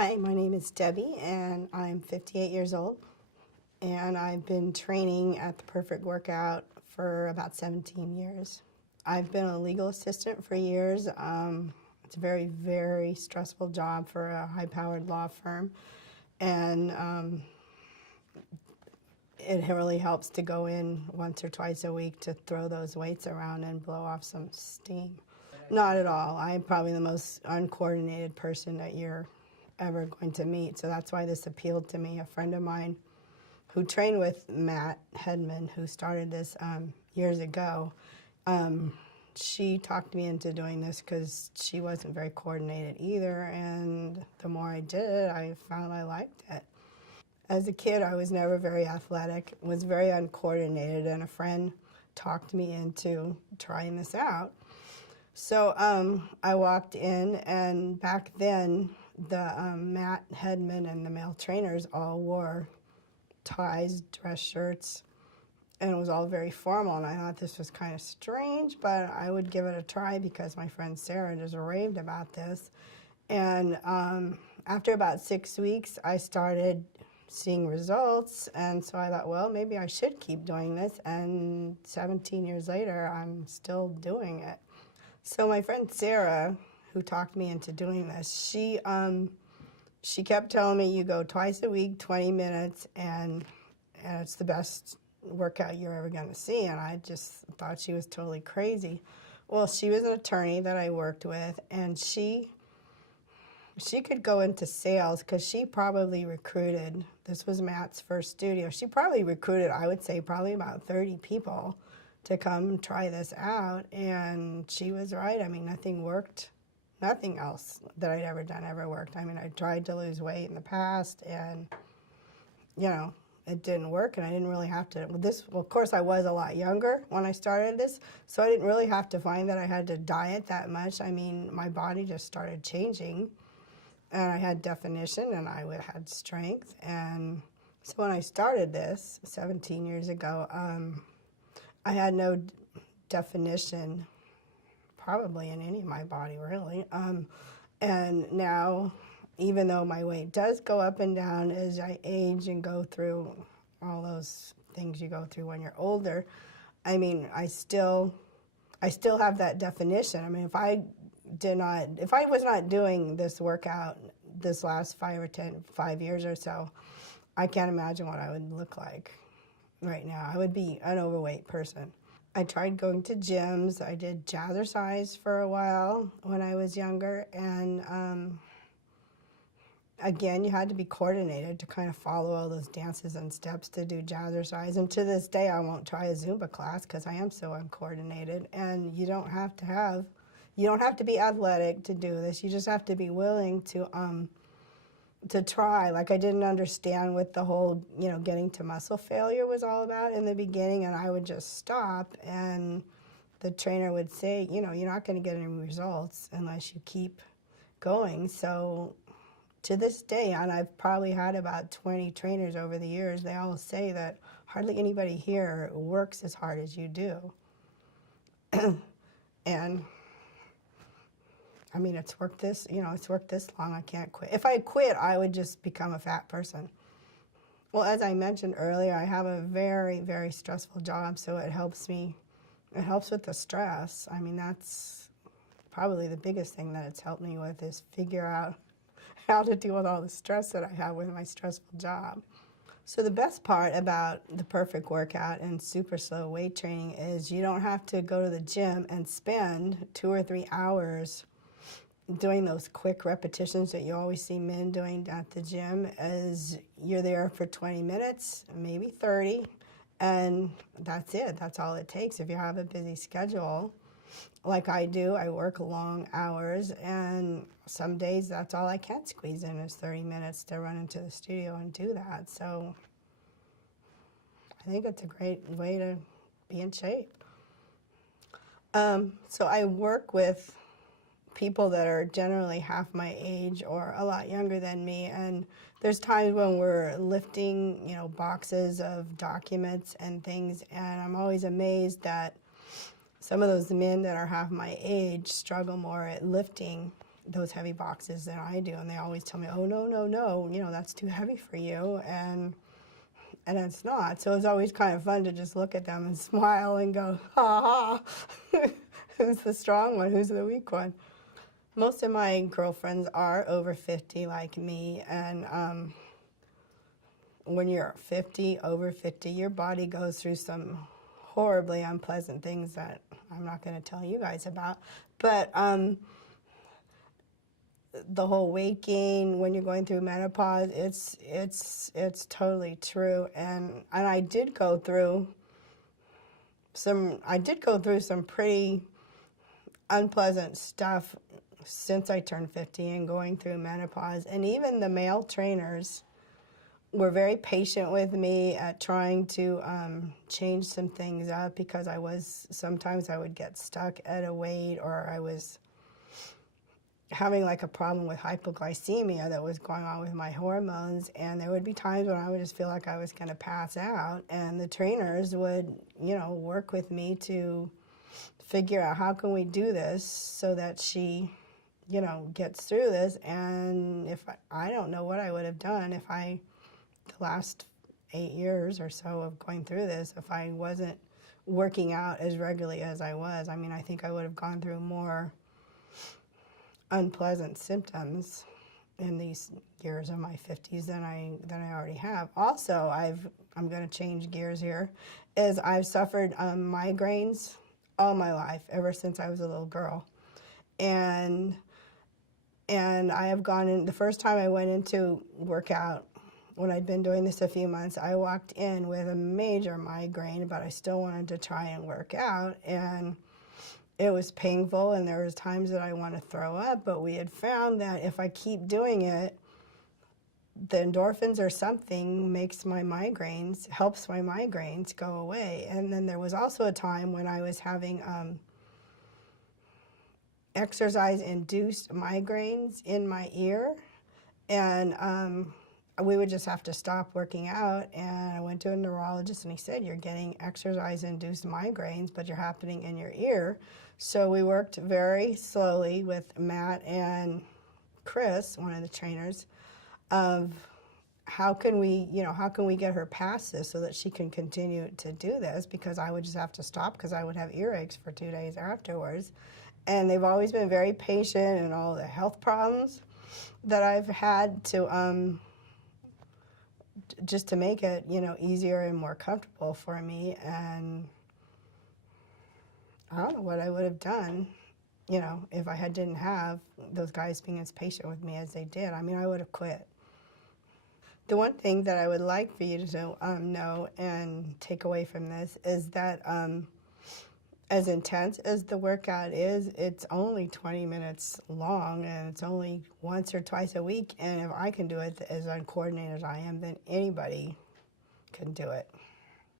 Hi, my name is Debbie, and I'm 58 years old, and I've been training at the Perfect Workout for about 17 years. I've been a legal assistant for years. It's a very, very stressful job for a high-powered law firm, and it really helps to go in once or twice a week to throw those weights around and blow off some steam. Not at all. I'm probably the most uncoordinated person that you're ever going to meet, so that's why this appealed to me. A friend of mine who trained with Matt Hedman, who started this years ago, she talked me into doing this because she wasn't very coordinated either, and the more I did it, I found I liked it. As a kid, I was never very athletic, was very uncoordinated, and a friend talked me into trying this out. So I walked in, and back then, the Matt Hedman and the male trainers all wore ties, dress shirts, and it was all very formal, and I thought this was kind of strange, but I would give it a try because my friend Sarah just raved about this. And after about 6 weeks, I started seeing results, and so I thought, well, maybe I should keep doing this, and 17 years later, I'm still doing it. So my friend Sarah, who talked me into doing this, she kept telling me, you go twice a week, 20 minutes, and it's the best workout you're ever going to see. And I just thought she was totally crazy. Well, she was an attorney that I worked with, and she could go into sales because she probably recruited, this was Matt's first studio, she probably recruited, I would say, probably about 30 people to come try this out, and she was right. I mean, nothing worked. Nothing else that I'd ever done ever worked. I mean, I tried to lose weight in the past, and, you know, it didn't work, and I didn't really have to. Well, of course, I was a lot younger when I started this, so I didn't really have to find that I had to diet that much. I mean, my body just started changing, and I had definition, and I had strength. And so when I started this 17 years ago, I had no definition probably in any of my body, really. And now, even though my weight does go up and down as I age and go through all those things you go through when you're older, I mean, I still have that definition. I mean, if I was not doing this workout this last 5 years or so, I can't imagine what I would look like right now. I would be an overweight person. I tried going to gyms. I did jazzercise for a while when I was younger, and again, you had to be coordinated to kind of follow all those dances and steps to do jazzercise. And to this day, I won't try a Zumba class because I am so uncoordinated. And you don't have to be athletic to do this. You just have to be willing to try. Like, I didn't understand what the whole, getting to muscle failure was all about in the beginning, and I would just stop, and the trainer would say, you're not going to get any results unless you keep going. So to this day, and I've probably had about 20 trainers over the years, they all say that hardly anybody here works as hard as you do. And I mean, it's worked this long, I can't quit. If I quit, I would just become a fat person. Well, as I mentioned earlier, I have a very, very stressful job, so it helps with the stress. I mean, that's probably the biggest thing that it's helped me with, is figure out how to deal with all the stress that I have with my stressful job. So the best part about the Perfect Workout and super slow weight training is you don't have to go to the gym and spend 2 or 3 hours doing those quick repetitions that you always see men doing at the gym. As you're there for 20 minutes, maybe 30, and that's it. That's all it takes. If you have a busy schedule, like I do, I work long hours, and some days that's all I can squeeze in is 30 minutes to run into the studio and do that. So I think it's a great way to be in shape. So I work with people that are generally half my age or a lot younger than me, and there's times when we're lifting, boxes of documents and things, and I'm always amazed that some of those men that are half my age struggle more at lifting those heavy boxes than I do, and they always tell me, oh, no, no, no, you know, that's too heavy for you, and it's not. So it's always kind of fun to just look at them and smile and go, ha ha, who's the strong one, who's the weak one? Most of my girlfriends are over 50 like me, and when you're 50, over 50, your body goes through some horribly unpleasant things that I'm not going to tell you guys about. But the whole weight gain when you're going through menopause, it's totally true. And I did go through some pretty unpleasant stuff since I turned 50 and going through menopause. And even the male trainers were very patient with me at trying to change some things up, because sometimes I would get stuck at a weight, or I was having like a problem with hypoglycemia that was going on with my hormones, and there would be times when I would just feel like I was going to pass out, and the trainers would, you know, work with me to figure out how can we do this so that she, you know, gets through this. And if I don't know what I would have done if the last 8 years or so of going through this, if I wasn't working out as regularly as I was. I mean, I think I would have gone through more unpleasant symptoms in these years of my 50s than I already have. Also, I'm going to change gears here, is I've suffered migraines all my life, ever since I was a little girl. And I have gone in, the first time I went into workout, when I'd been doing this a few months, I walked in with a major migraine, but I still wanted to try and work out, and it was painful, and there was times that I want to throw up, but we had found that if I keep doing it, the endorphins or something helps my migraines go away. And then there was also a time when I was having exercise-induced migraines in my ear, and we would just have to stop working out, and I went to a neurologist, and he said, you're getting exercise-induced migraines, but you're happening in your ear. So we worked very slowly with Matt and Chris, one of the trainers, of how can we get her past this so that she can continue to do this, because I would just have to stop because I would have earaches for 2 days afterwards. And they've always been very patient in all the health problems that I've had to just to make it, you know, easier and more comfortable for me. And I don't know what I would have done, you know, if I didn't have those guys being as patient with me as they did. I mean, I would have quit. The one thing that I would like for you to know and take away from this is that as intense as the workout is, it's only 20 minutes long, and it's only once or twice a week. And if I can do it as uncoordinated as I am, then anybody can do it.